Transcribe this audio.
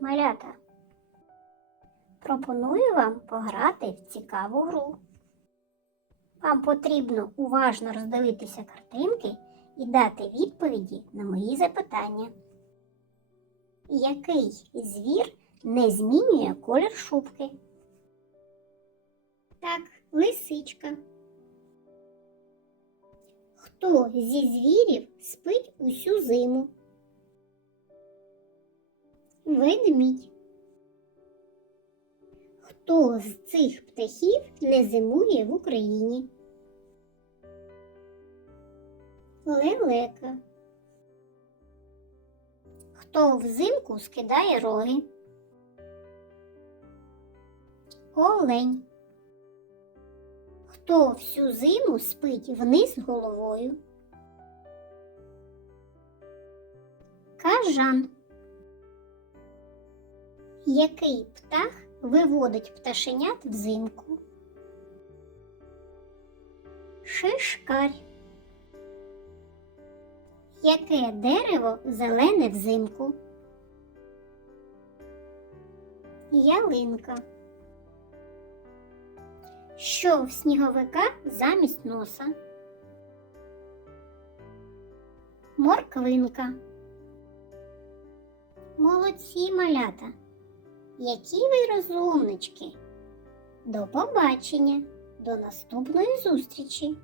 малята! Пропоную вам пограти в цікаву гру. Вам потрібно уважно роздивитися картинки і дати відповіді на мої запитання. Який звір не змінює колір шубки? Так, лисичка. Хто зі звірів спить усю зиму? Ведмідь. Хто з цих птахів не зимує в Україні? Лелека. Хто взимку скидає роги? Олень. Хто всю зиму спить вниз головою? Кажан. Який птах виводить пташенят взимку? Шишкарь. Яке дерево зелене взимку? Ялинка. Що в сніговика замість носа? Морквинка. Молодці малята. Які ви розумнички. До побачення, до наступної зустрічі!